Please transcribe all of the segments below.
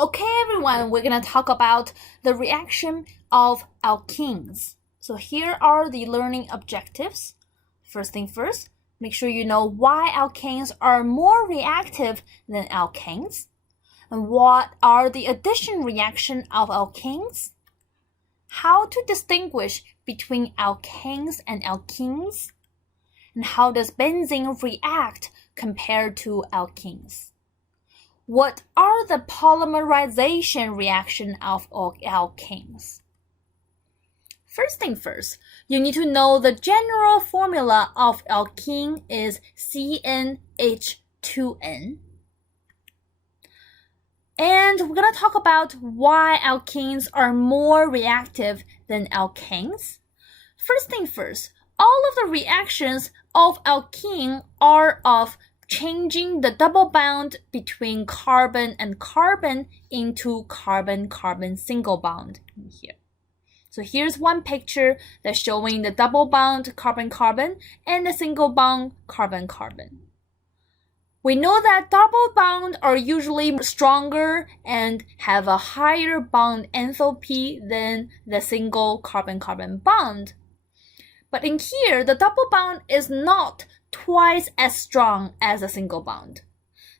Okay, everyone, we're going to talk about the reaction of alkenes. So here are the learning objectives. First thing first, make sure you know why alkanes are more reactive than alkanes. And what are the addition reaction of alkanes? How to distinguish between alkanes and alkenes? And how does benzene react compared to alkenes? What are the polymerization reaction of alkanes? First thing first, you need to know the general formula of alkene is CnH2n. And we're going to talk about why alkenes are more reactive than alkanes. First thing first, all of the reactions of alkene are of changing the double bond between carbon and carbon into carbon-carbon single bond here. So here's one picture that's showing the double bond carbon-carbon and the single bond carbon-carbon. We know that double bond are usually stronger and have a higher bond enthalpy than the single carbon-carbon bond. But in here, the double bond is not twice as strong as a single bond.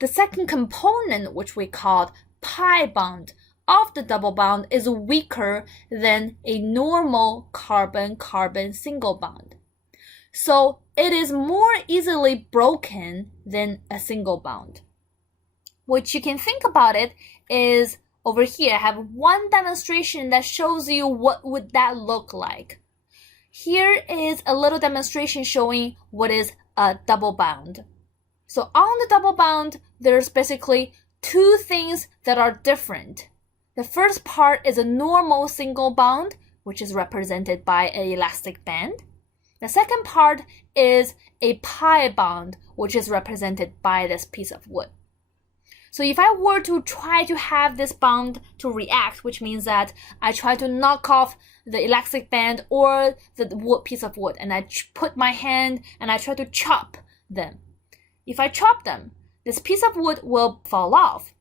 The second component, which we call pi bond of the double bond, is weaker than a normal carbon-carbon single bond. So it is more easily broken than a single bond. What you can think about it is over here, I have one demonstration that shows you what would that look like. Here is a little demonstration showing what is a double bond. So on the double bond, there's basically two things that are different. The first part is a normal single bond, which is represented by an elastic band. The second part is a pi bond, which is represented by this piece of wood. So if I were to try to have this bond to react, which means that I try to knock off the elastic band or the wood piece of wood, and I put my hand and I try to chop them. If I chop them, this piece of wood will fall off,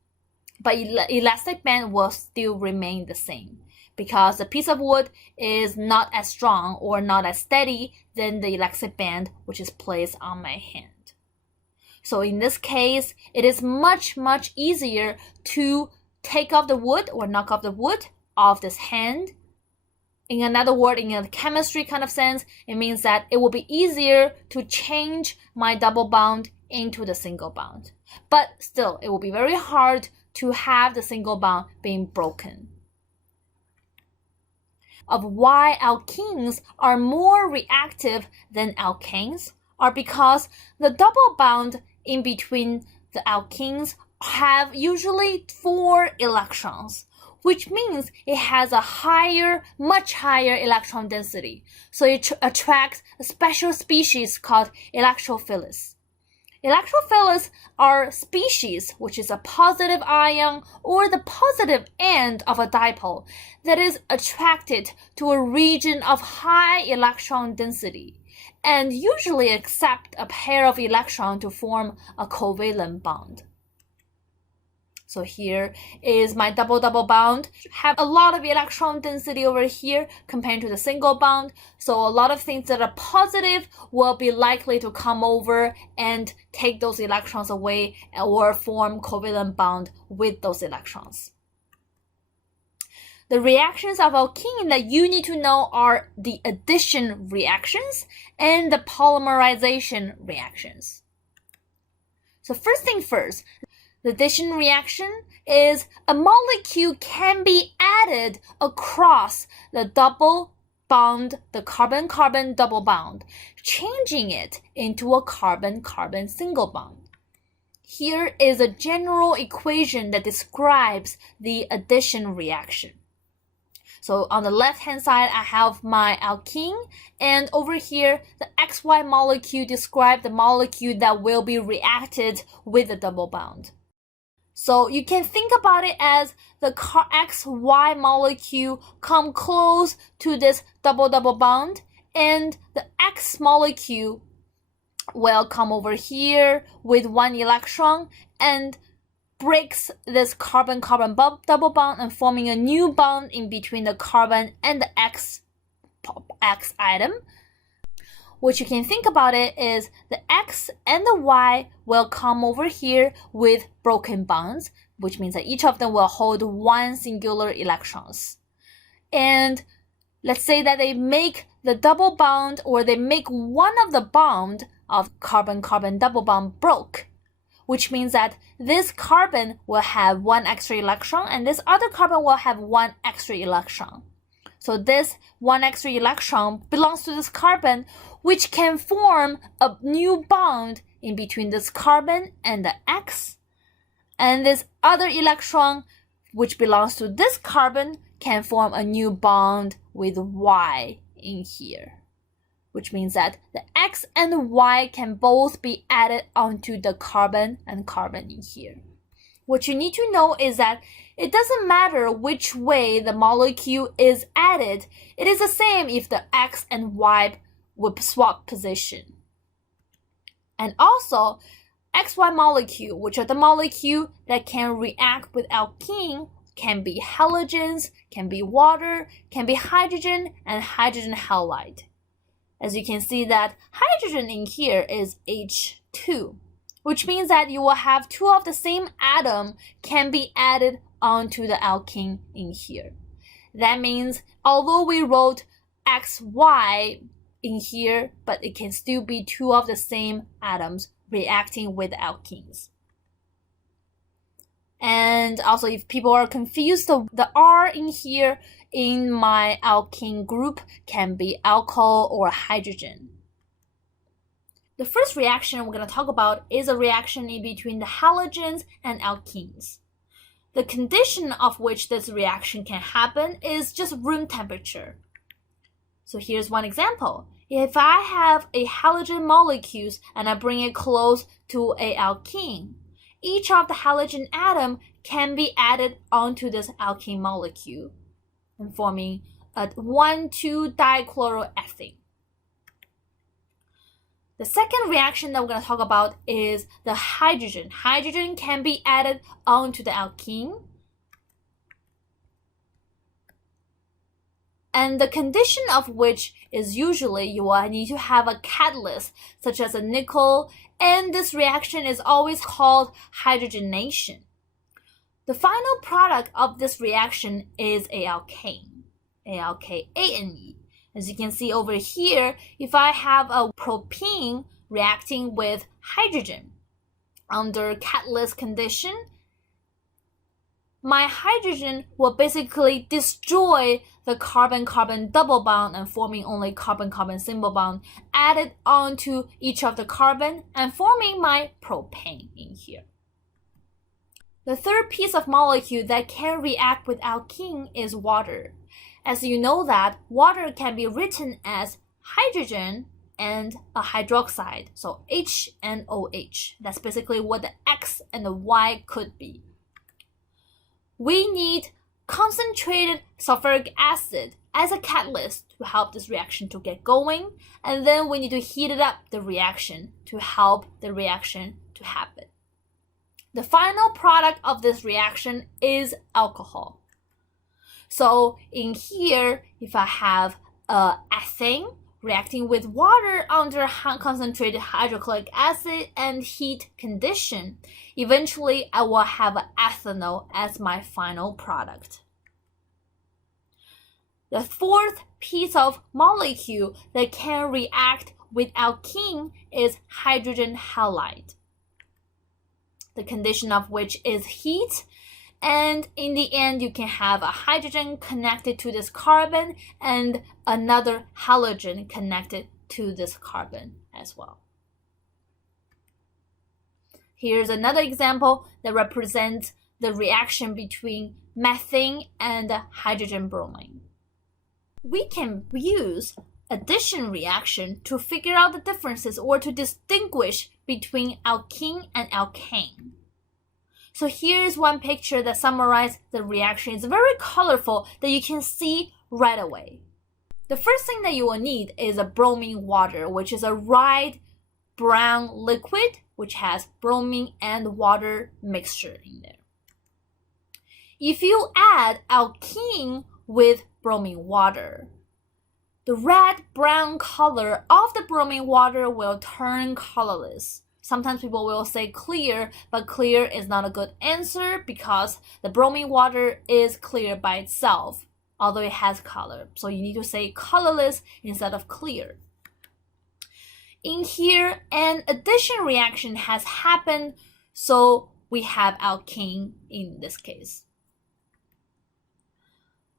but elastic band will still remain the same because the piece of wood is not as strong or not as steady than the elastic band which is placed on my hand. So in this case, it is much easier to take off the wood or knock off the wood off this hand. In another word, in a chemistry kind of sense, it means that it will be easier to change my double bond into the single bond. But still, it will be very hard to have the single bond being broken. Of why alkenes are more reactive than alkanes are because the double bond in between the alkenes have usually 4 electrons, which means it has a much higher electron density. So it attracts a special species called electrophils. Electrophils are species which is a positive ion or the positive end of a dipole that is attracted to a region of high electron density and usually accept a pair of electrons to form a covalent bond. So here is my double bond. Have a lot of electron density over here compared to the single bond. So a lot of things that are positive will be likely to come over and take those electrons away or form covalent bond with those electrons. The reactions of alkene that you need to know are the addition reactions and the polymerization reactions. So first thing first, the addition reaction is a molecule can be added across the double bond, the carbon-carbon double bond, changing it into a carbon-carbon single bond. Here is a general equation that describes the addition reaction. So on the left-hand side, I have my alkene, and over here, the XY molecule describes the molecule that will be reacted with the double bond. So you can think about it as the XY molecule come close to this double bond, and the X molecule will come over here with one electron and breaks this carbon-carbon double bond and forming a new bond in between the carbon and the X atom. What you can think about it is the X and the Y will come over here with broken bonds, which means that each of them will hold one singular electrons. And let's say that they make the double bond, or they make one of the bond of carbon-carbon double bond broke, which means that this carbon will have one extra electron and this other carbon will have one extra electron. So this one extra electron belongs to this carbon, which can form a new bond in between this carbon and the X. And this other electron, which belongs to this carbon, can form a new bond with Y in here, which means that the X and the Y can both be added onto the carbon and carbon in here. What you need to know is that it doesn't matter which way the molecule is added. It is the same if the X and Y would swap position. And also, XY molecule, which are the molecule that can react with alkene, can be halogens, can be water, can be hydrogen, and hydrogen halide. As you can see that hydrogen in here is H2, which means that you will have two of the same atom can be added onto the alkene in here. That means although we wrote XY in here, but it can still be two of the same atoms reacting with alkenes. And also, if people are confused, the R in here in my alkene group can be alcohol or hydrogen. The first reaction we're going to talk about is a reaction in between the halogens and alkenes. The condition of which this reaction can happen is just room temperature. So here's one example. If I have a halogen molecules and I bring it close to a alkene, each of the halogen atom can be added onto this alkene molecule and forming a 1,2-dichloroethane. The second reaction that we're going to talk about is the hydrogen. Hydrogen can be added onto the alkene. And the condition of which is usually you will need to have a catalyst, such as a nickel, and this reaction is always called hydrogenation. The final product of this reaction is a alkane, alkane. As you can see over here, if I have a propene reacting with hydrogen under catalyst condition, my hydrogen will basically destroy the carbon-carbon double bond and forming only carbon-carbon single bond added onto each of the carbon and forming my propane in here. The third piece of molecule that can react with alkene is water. As you know that water can be written as hydrogen and a hydroxide, so H and OH. That's basically what the X and the Y could be. We need concentrated sulfuric acid as a catalyst to help this reaction to get going, and then we need to heat it up the reaction to help the reaction to happen. The final product of this reaction is alcohol. So in here, if I have ethane reacting with water under concentrated hydrochloric acid and heat condition, eventually I will have ethanol as my final product. The fourth piece of molecule that can react with alkene is hydrogen halide. The condition of which is heat, and in the end you can have a hydrogen connected to this carbon and another halogen connected to this carbon as well. Here's another example that represents the reaction between methane and hydrogen bromine. We can use addition reaction to figure out the differences or to distinguish between alkene and alkane. So here's one picture that summarizes the reaction. It's very colorful that you can see right away. The first thing that you will need is a bromine water, which is a bright brown liquid which has bromine and water mixture in there. If you add alkene with bromine water, the red-brown color of the bromine water will turn colorless. Sometimes people will say clear, but clear is not a good answer because the bromine water is clear by itself, although it has color. So you need to say colorless instead of clear. In here, an addition reaction has happened, so we have alkene in this case.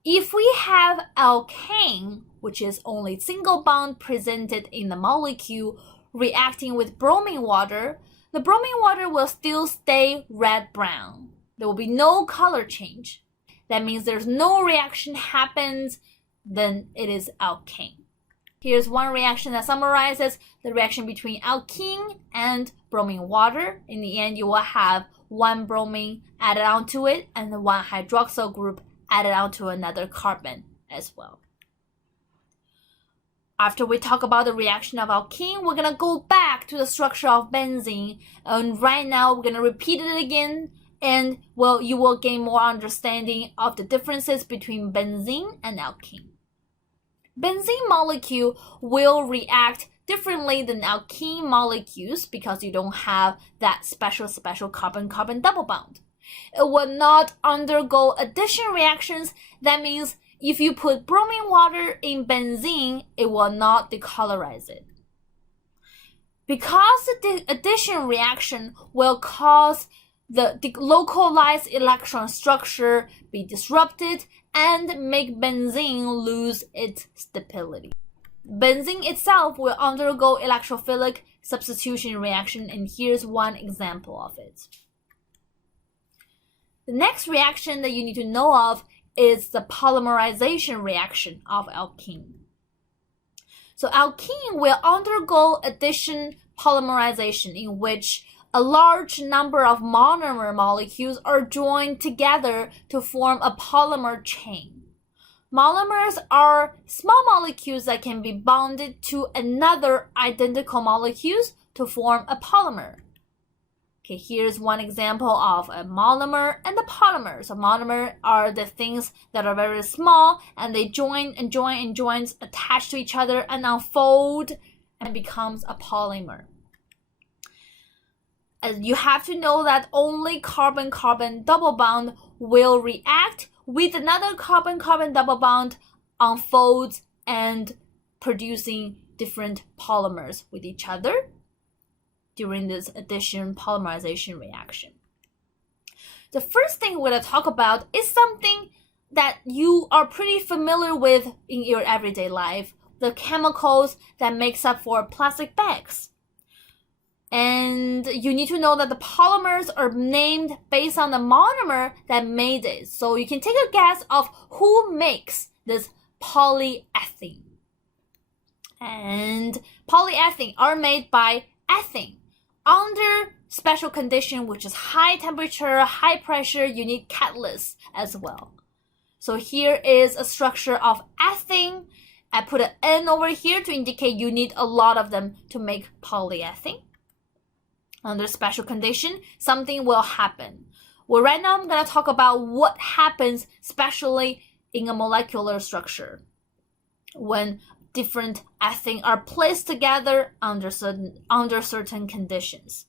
If we have alkane, which is only single bond presented in the molecule, reacting with bromine water, the bromine water will still stay red-brown. There will be no color change. That means there's no reaction happens, then it is alkane. Here's one reaction that summarizes the reaction between alkene and bromine water. In the end, you will have one bromine added onto it and one hydroxyl group added onto another carbon as well. After we talk about the reaction of alkene, we're going to go back to the structure of benzene. And right now, we're going to repeat it again. And well, you will gain more understanding of the differences between benzene and alkene. Benzene molecule will react differently than alkene molecules because you don't have that special carbon-carbon double bond. It will not undergo addition reactions. That means if you put bromine water in benzene, it will not decolorize it. Because the addition reaction will cause the localized electron structure be disrupted and make benzene lose its stability. Benzene itself will undergo electrophilic substitution reaction, and here's one example of it. The next reaction that you need to know of is the polymerization reaction of alkene. So alkene will undergo addition polymerization, in which a large number of monomer molecules are joined together to form a polymer chain. Monomers are small molecules that can be bonded to another identical molecules to form a polymer. Okay, here's one example of a monomer and a polymer. So monomer are the things that are very small and they join, attach to each other and unfold and becomes a polymer. And you have to know that only carbon-carbon double bond will react with another carbon-carbon double bond, unfolds and producing different polymers with each other during this addition polymerization reaction. The first thing we're going to talk about is something that you are pretty familiar with in your everyday life, the chemicals that makes up for plastic bags. And you need to know that the polymers are named based on the monomer that made it. So you can take a guess of who makes this polyethylene. And polyethylene are made by ethane. Under special condition, which is high temperature, high pressure, you need catalysts as well. So here is a structure of ethane. I put an N over here to indicate you need a lot of them to make polyethylene. Under special condition, something will happen. Well, right now I'm going to talk about what happens, especially in a molecular structure, when different ethane are placed together under certain conditions.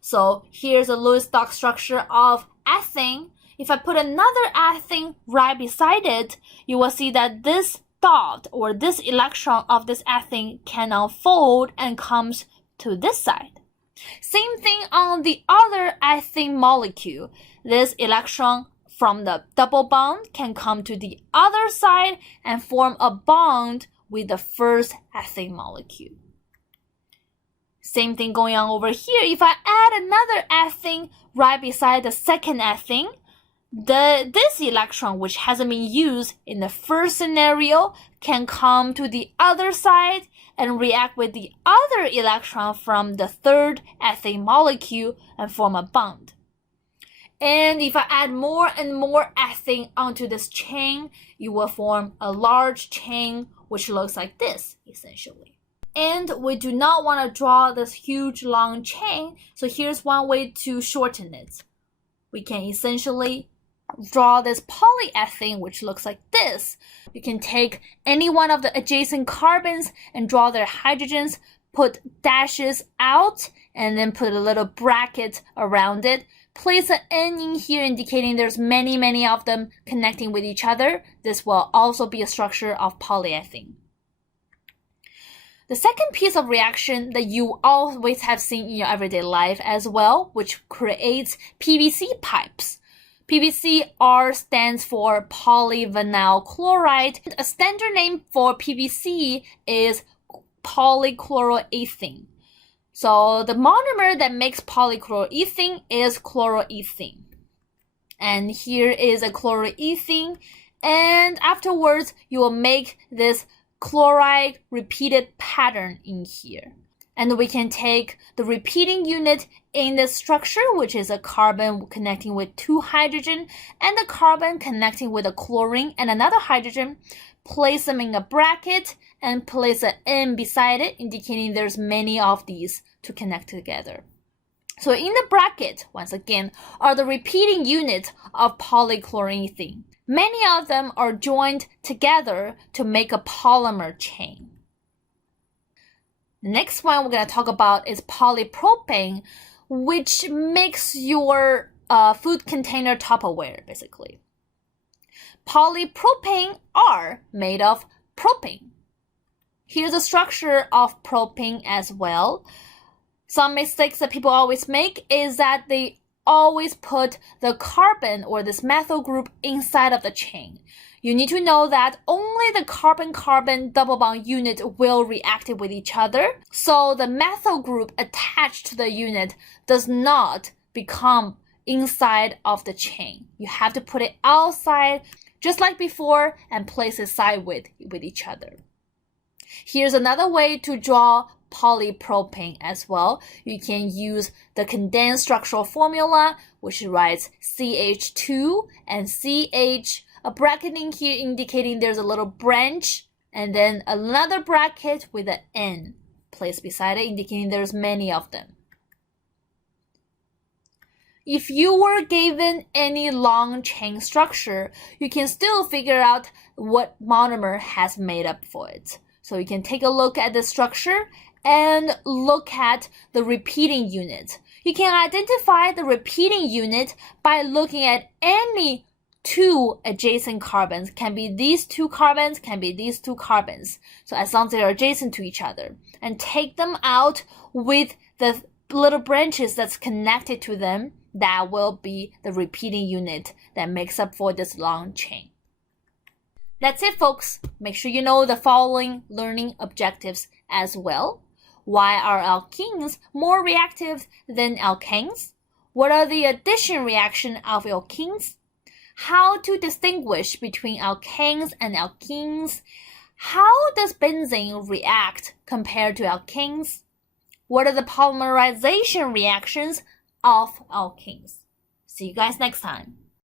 So here's a Lewis-Stock structure of ethane. If I put another ethane right beside it, you will see that this dot or this electron of this ethane can unfold and comes to this side. Same thing on the other ethane molecule. This electron from the double bond can come to the other side and form a bond with the first ethane molecule. Same thing going on over here. If I add another ethane right beside the second ethane, this electron, which hasn't been used in the first scenario, can come to the other side and react with the other electron from the third ethane molecule and form a bond. And if I add more and more ethane onto this chain, you will form a large chain which looks like this, essentially. and we do not want to draw this huge long chain, so here's one way to shorten it. We can essentially draw this polyethylene, which looks like this. You can take any one of the adjacent carbons and draw their hydrogens, put dashes out, and then put a little bracket around it. Place an N in here indicating there's many of them connecting with each other. This will also be a structure of polyethylene. The second piece of reaction that you always have seen in your everyday life as well, which creates PVC pipes. PVC-R stands for polyvinyl chloride. A standard name for PVC is polychloroethene. So the monomer that makes polychloroethene is chloroethene. And here is a chloroethene, and afterwards you will make this chloride repeated pattern in here. And we can take the repeating unit in this structure, which is a carbon connecting with 2 hydrogen and a carbon connecting with a chlorine and another hydrogen, place them in a bracket and place an N beside it, indicating there's many of these to connect together. So in the bracket, once again, are the repeating units of polychloroethene. Many of them are joined together to make a polymer chain. The next one we're going to talk about is polypropane, which makes your food container Tupperware, basically. Polypropane are made of propane. Here's the structure of propane as well. Some mistakes that people always make is that they always put the carbon or this methyl group inside of the chain. You need to know that only the carbon-carbon double bond unit will react with each other. So the methyl group attached to the unit does not become inside of the chain. You have to put it outside, just like before, and place it sideways with each other. Here's another way to draw polypropane as well. You can use the condensed structural formula, which writes CH2 and CH, a bracket in here indicating there's a little branch, and then another bracket with an N placed beside it, indicating there's many of them. If you were given any long chain structure, you can still figure out what monomer has made up for it. So you can take a look at the structure and look at the repeating unit. You can identify the repeating unit by looking at any 2 adjacent carbons. Can be these 2 carbons, can be these 2 carbons. So as long as they are adjacent to each other, and take them out with the little branches that's connected to them, that will be the repeating unit that makes up for this long chain. That's it, folks. Make sure you know the following learning objectives as well. Why are alkenes more reactive than alkanes? What are the addition reaction of alkenes? How to distinguish between alkanes and alkenes? How does benzene react compared to alkanes? What are the polymerization reactions of alkenes? See you guys next time.